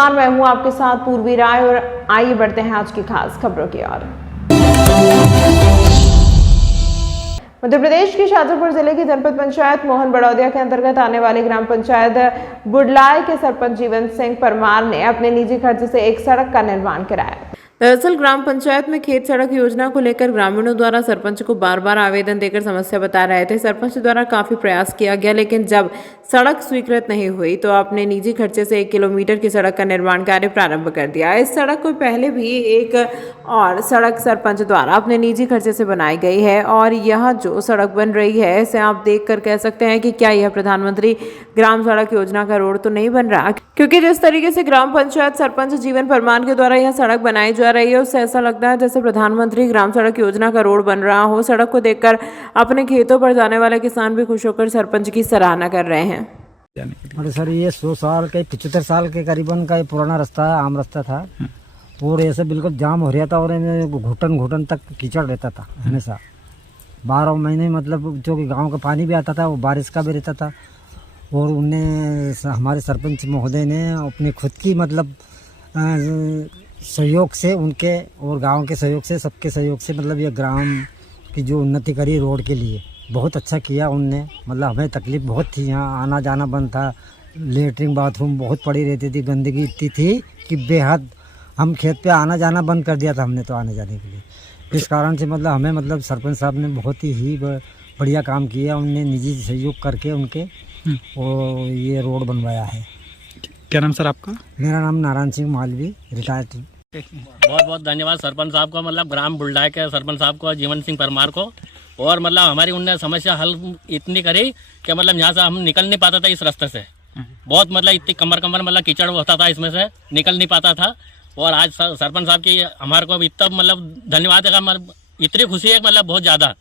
नमस्कार, मैं हूं आपके साथ पूर्वी राय और आइए बढ़ते हैं आज की खास खबरों की ओर। मध्य प्रदेश के शाजापुर जिले की जनपद पंचायत मोहन बड़ौदिया के अंतर्गत आने वाली ग्राम पंचायत बुडलाय के सरपंच जीवन सिंह परमार ने अपने निजी खर्च से एक सड़क का निर्माण कराया। दरअसल ग्राम पंचायत में खेत सड़क योजना को लेकर ग्रामीणों द्वारा सरपंच को बार बार आवेदन देकर समस्या बता रहे थे। सरपंच द्वारा काफी प्रयास किया गया, लेकिन जब सड़क स्वीकृत नहीं हुई तो अपने निजी खर्चे से 1 किलोमीटर की सड़क का निर्माण कार्य प्रारंभ कर दिया। इस सड़क को पहले भी एक और सड़क सरपंच द्वारा अपने निजी खर्चे से बनाई गई है और यह जो सड़क बन रही है इसे आप देख कर कह सकते हैं कि क्या यह प्रधानमंत्री ग्राम सड़क योजना का रोड तो नहीं बन रहा, क्योंकि जिस तरीके से ग्राम पंचायत सरपंच जीवन परमार के द्वारा यह सड़क बनाई जा रही है उससे ऐसा लगता है जैसे प्रधानमंत्री ग्राम सड़क योजना का रोड बन रहा हो। सड़क को देखकर अपने खेतों पर जाने वाले किसान भी खुश होकर सरपंच की सराहना कर रहे हैं। अरे सर, ये 100 साल के 75 साल के करीबन का ये पुराना रास्ता है, आम रास्ता था और ऐसे बिल्कुल जाम हो रहा था और घुटन घुटन तक कीचड़ रहता था हमेशा 12 महीने। मतलब जो कि गांव का पानी भी आता था वो बारिश का भी रहता था और उनने हमारे सरपंच महोदय ने अपनी खुद की मतलब सहयोग से उनके और गांव के सहयोग से सबके सहयोग से मतलब ये ग्राम की जो उन्नति करी रोड के लिए बहुत अच्छा किया उनने। मतलब हमें तकलीफ बहुत थी, यहाँ आना जाना बंद था, लेटरिन बाथरूम बहुत पड़ी रहती थी, गंदगी इतनी थी कि बेहद हम खेत पे आना जाना बंद कर दिया था हमने तो आने जाने के लिए। इस कारण से मतलब हमें मतलब सरपंच साहब ने बहुत ही बढ़िया काम किया, उनने निजी सहयोग करके उनके और ये रोड बनवाया है। क्या नाम सर आपका? मेरा नाम नारायण सिंह मालवी, रिटायर्ड। बहुत बहुत धन्यवाद सरपंच साहब को, मतलब ग्राम बुल्डाय के सरपंच साहब को, जीवन सिंह परमार को। और मतलब हमारी उनने समस्या हल इतनी करी कि मतलब यहाँ से हम निकल नहीं पाता था इस रास्ते से। बहुत मतलब इतनी कमर मतलब कीचड़ होता था, इसमें से निकल नहीं पाता था। और आज सरपंच साहब की हमारे को इतना मतलब धन्यवाद है, मतलब इतनी खुशी है मतलब बहुत ज़्यादा।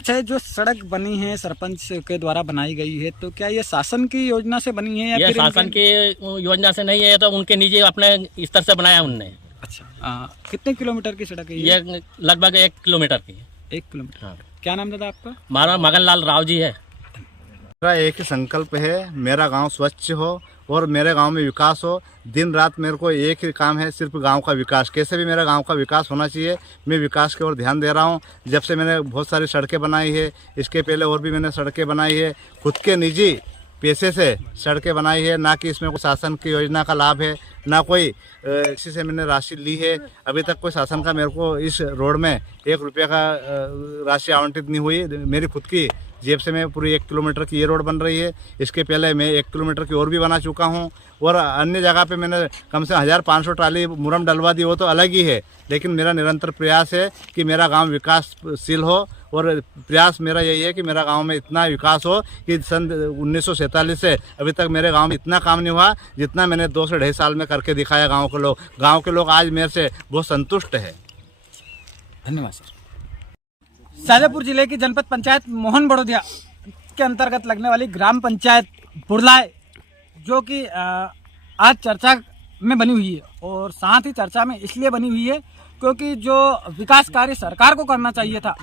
अच्छा, जो सड़क बनी है सरपंच के द्वारा बनाई गई है तो क्या ये शासन की योजना से बनी है या ये फिर शासन की योजना से नहीं है, तो उनके निजी अपने स्तर से बनाया उनने। अच्छा, कितने किलोमीटर की सड़क है ये लगभग 1 किलोमीटर की है। 1 किलोमीटर। हाँ। क्या नाम दादा आपका? हमारा मगनलाल राव जी है। मेरा एक ही संकल्प है, मेरा गांव स्वच्छ हो और मेरे गांव में विकास हो। दिन रात मेरे को एक ही काम है, सिर्फ गांव का विकास। कैसे भी मेरा गांव का विकास होना चाहिए, मैं विकास की ओर ध्यान दे रहा हूं। जब से मैंने बहुत सारी सड़कें बनाई है, इसके पहले और भी मैंने सड़कें बनाई है, खुद के निजी पैसे से सड़कें बनाई है, ना कि इसमें कोई शासन की योजना का लाभ है, ना कोई किसी से मैंने राशि ली है। अभी तक कोई शासन का मेरे को इस रोड में 1 रुपये का राशि आवंटित नहीं हुई। मेरी खुद की जेब से मैं पूरी 1 किलोमीटर की ये रोड बन रही है। इसके पहले मैं 1 किलोमीटर की और भी बना चुका हूँ और अन्य जगह पे मैंने कम से 1500 ट्राली मुरम डलवा दी, वो तो अलग ही है। लेकिन मेरा निरंतर प्रयास है कि मेरा गांव विकासशील हो और प्रयास मेरा यही है कि मेरा गांव में इतना विकास हो कि सन 1947 से अभी तक मेरे गांव में इतना काम नहीं हुआ जितना मैंने 2 से 2.5 साल में करके दिखाया। गाँव के लोग आज मेरे से बहुत संतुष्ट है। धन्यवाद सर। शाजापुर जिले की जनपद पंचायत मोहन बड़ौदिया के अंतर्गत लगने वाली ग्राम पंचायत बुडलाय जो कि आज चर्चा में बनी हुई है और साथ ही चर्चा में इसलिए बनी हुई है क्योंकि जो विकास कार्य सरकार को करना चाहिए था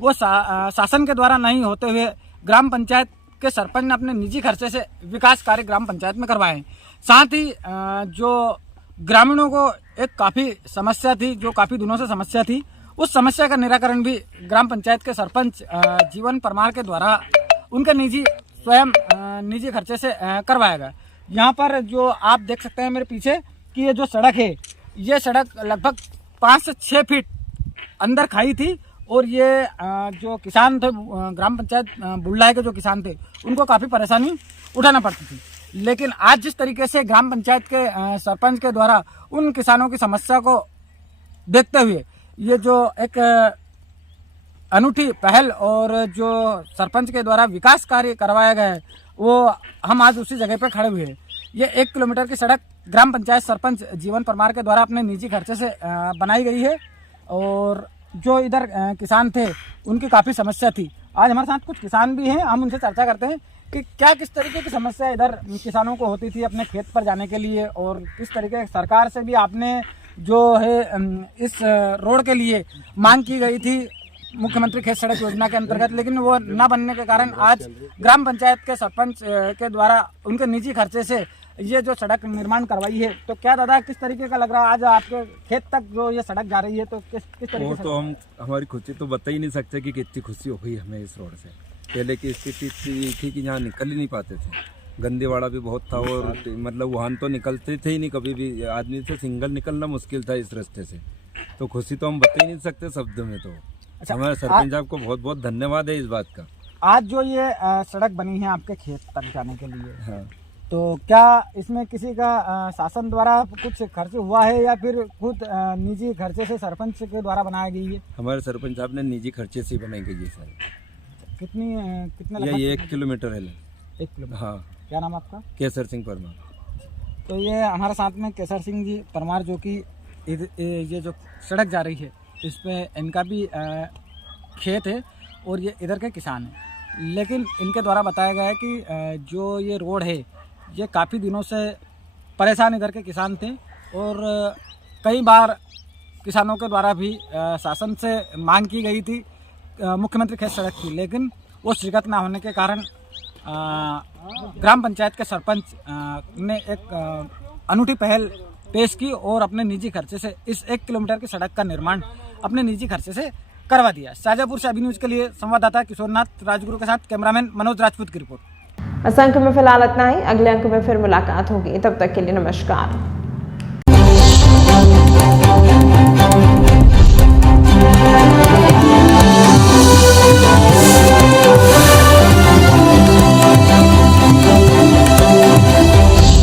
वो शासन के द्वारा नहीं होते हुए ग्राम पंचायत के सरपंच ने अपने निजी खर्चे से विकास कार्य ग्राम पंचायत में करवाए हैं। साथ ही जो ग्रामीणों को एक काफ़ी समस्या थी, जो काफ़ी दिनों से समस्या थी, उस समस्या का निराकरण भी ग्राम पंचायत के सरपंच जीवन परमार के द्वारा उनके स्वयं निजी खर्चे से करवाया गया। यहाँ पर जो आप देख सकते हैं मेरे पीछे कि ये जो सड़क है, ये सड़क लगभग 5 से 6 फीट अंदर खाई थी और ये जो किसान थे ग्राम पंचायत बुडलाय के जो किसान थे उनको काफ़ी परेशानी उठाना पड़ती थी। लेकिन आज जिस तरीके से ग्राम पंचायत के सरपंच के द्वारा उन किसानों की समस्या को देखते हुए ये जो एक अनूठी पहल और जो सरपंच के द्वारा विकास कार्य करवाया गया है वो हम आज उसी जगह पर खड़े हुए हैं। ये 1 किलोमीटर की सड़क ग्राम पंचायत सरपंच जीवन परमार के द्वारा अपने निजी खर्चे से बनाई गई है और जो इधर किसान थे उनकी काफ़ी समस्या थी। आज हमारे साथ कुछ किसान भी हैं, हम उनसे चर्चा करते हैं कि क्या किस तरीके की समस्या इधर किसानों को होती थी अपने खेत पर जाने के लिए और किस तरीके सरकार से भी आपने जो है इस रोड के लिए मांग की गई थी मुख्यमंत्री खेत सड़क योजना के अंतर्गत, लेकिन वो न बनने के कारण आज ग्राम पंचायत के सरपंच के द्वारा उनके निजी खर्चे से ये जो सड़क निर्माण करवाई है, तो क्या दादा किस तरीके का लग रहा है आज आपके खेत तक जो ये सड़क जा रही है, तो किस तरीके वो से? तो हम हमारी खुशी तो बता ही नहीं सकते कि कितनी खुशी हो गई हमें इस रोड से। पहले की स्थिति इतनी थी कि यहाँ निकल ही नहीं पाते थे, गंदेवाड़ा भी बहुत था और मतलब वाहन तो निकलते थे ही नहीं, कभी भी आदमी से सिंगल निकलना मुश्किल था इस रास्ते से। तो खुशी तो हम बता ही नहीं सकते शब्दों में। तो अच्छा, हमारे सरपंच साहब को बहुत बहुत धन्यवाद है इस बात का। आज जो ये सड़क बनी है आपके खेत तक जाने के लिए, हाँ, तो क्या इसमें किसी का शासन द्वारा कुछ खर्च हुआ है या फिर खुद निजी खर्चे से सरपंच के द्वारा बनाई गई है? हमारे सरपंच साहब ने निजी खर्चे से बनाई गई है सर। कितने ये 1 किलोमीटर है। 1 किलोमीटर। हाँ। क्या नाम आपका? केसर सिंह परमार। तो ये हमारे साथ में केसर सिंह जी परमार, जो कि ये जो सड़क जा रही है इस पे इनका भी खेत है और ये इधर के किसान हैं, लेकिन इनके द्वारा बताया गया है कि जो ये रोड है ये काफ़ी दिनों से परेशान इधर के किसान थे और कई बार किसानों के द्वारा भी शासन से मांग की गई थी मुख्यमंत्री खेत सड़क की, लेकिन वो स्वीकृत ना होने के कारण ग्राम पंचायत के सरपंच ने एक अनूठी पहल पेश की और अपने निजी खर्चे से इस 1 किलोमीटर की सड़क का निर्माण अपने निजी खर्चे से करवा दिया। शाजापुर से अभी न्यूज़ के लिए संवाददाता किशोरनाथ राजगुरु के साथ कैमरामैन मनोज राजपूत की रिपोर्ट। इस अंक में फिलहाल इतना ही, अगले अंक में फिर मुलाकात होगी, तब तक के लिए नमस्कार।